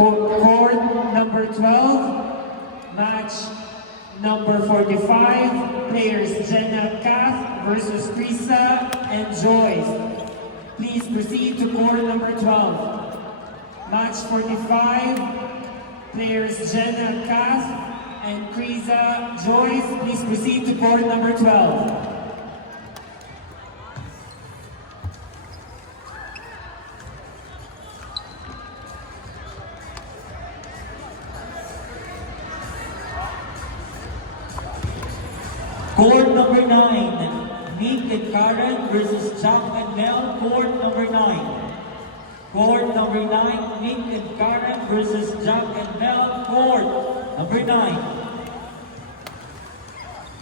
Court number 12, match number 45, players Jenna Kath versus Krisa and Joyce. Please proceed to court number 12. Match 45, players Jenna Kath and Krisa Joyce. Please proceed to court number 12. Court number 9, Nick and Karen versus Jack and Mel. Court number 9. Court number 9, Nick and Karen versus Jack and Mel. Court number 9.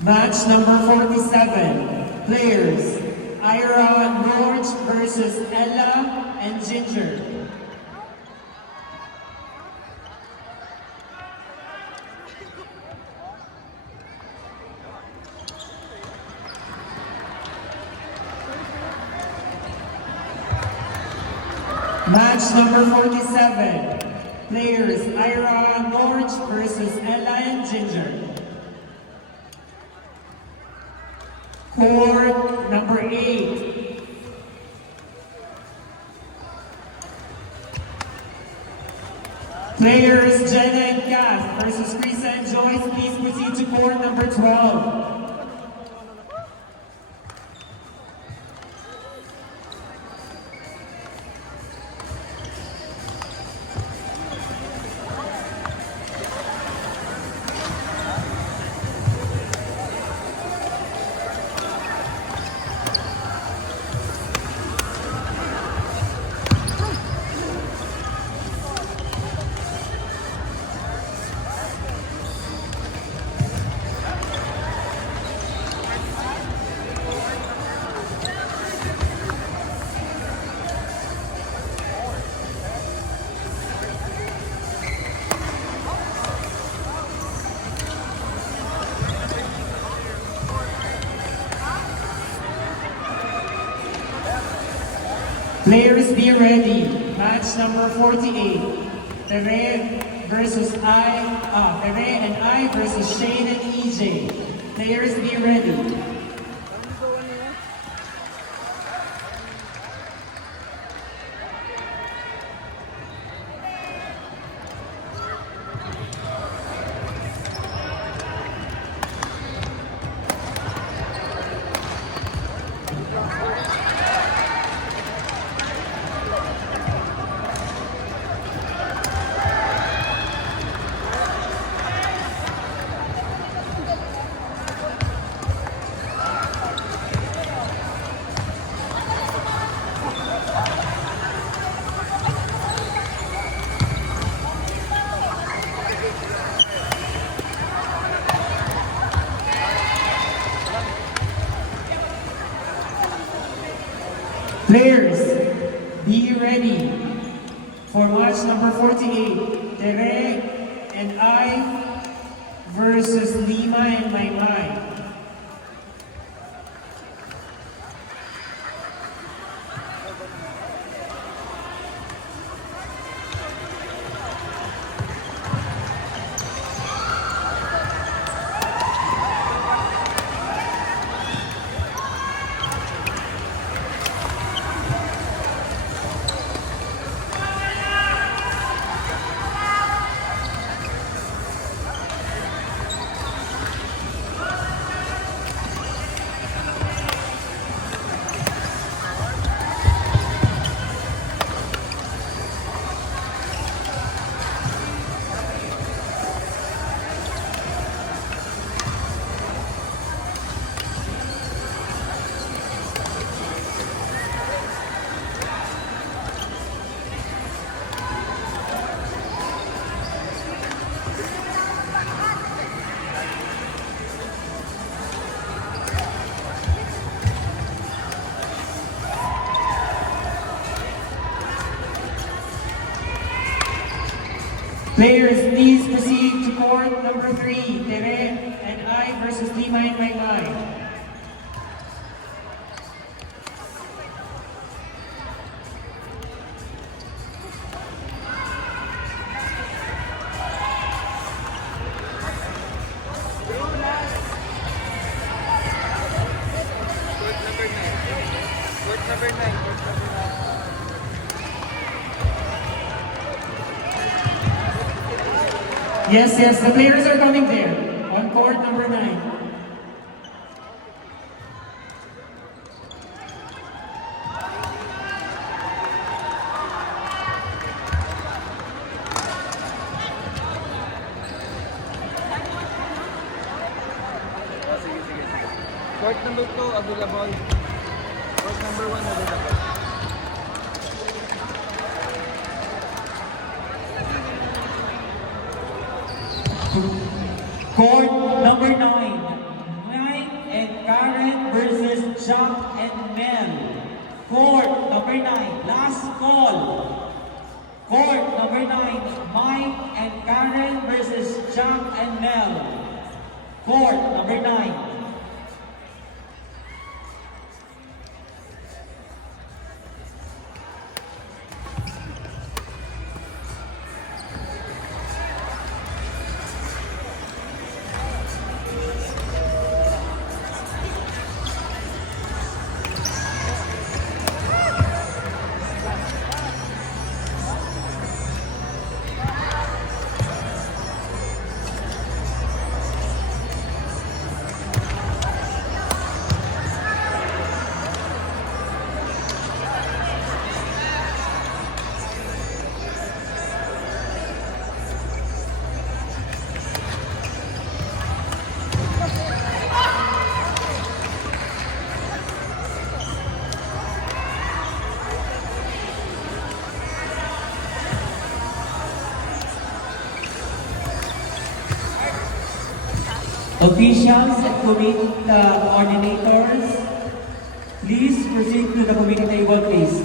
Match number 47, players Ira Norge versus Ella and Ginger. Match number 47, players Ira Norge versus Ella and Ginger. Court number 8. Players Jenna and Kath versus Krisa and Joyce. Please proceed to court number 12. Players be ready. Match number 48. Tere versus Tere and I versus Shane and EJ. Players be ready. Players, be ready for match number 48. Tere and I versus Lima and Maymay. Players, please proceed to court number 3. Tere and I versus Lima and Maymay. Yes, yes, the players are coming there. On court number 9. Court number 2 available. Court number 1 available. Court number 9, Mike and Karen versus Jack and Mel. Court number 9, last call. Court number 9, Mike and Karen versus Jack and Mel. Court number 9. Officials and committee coordinators, please proceed to the committee table, please.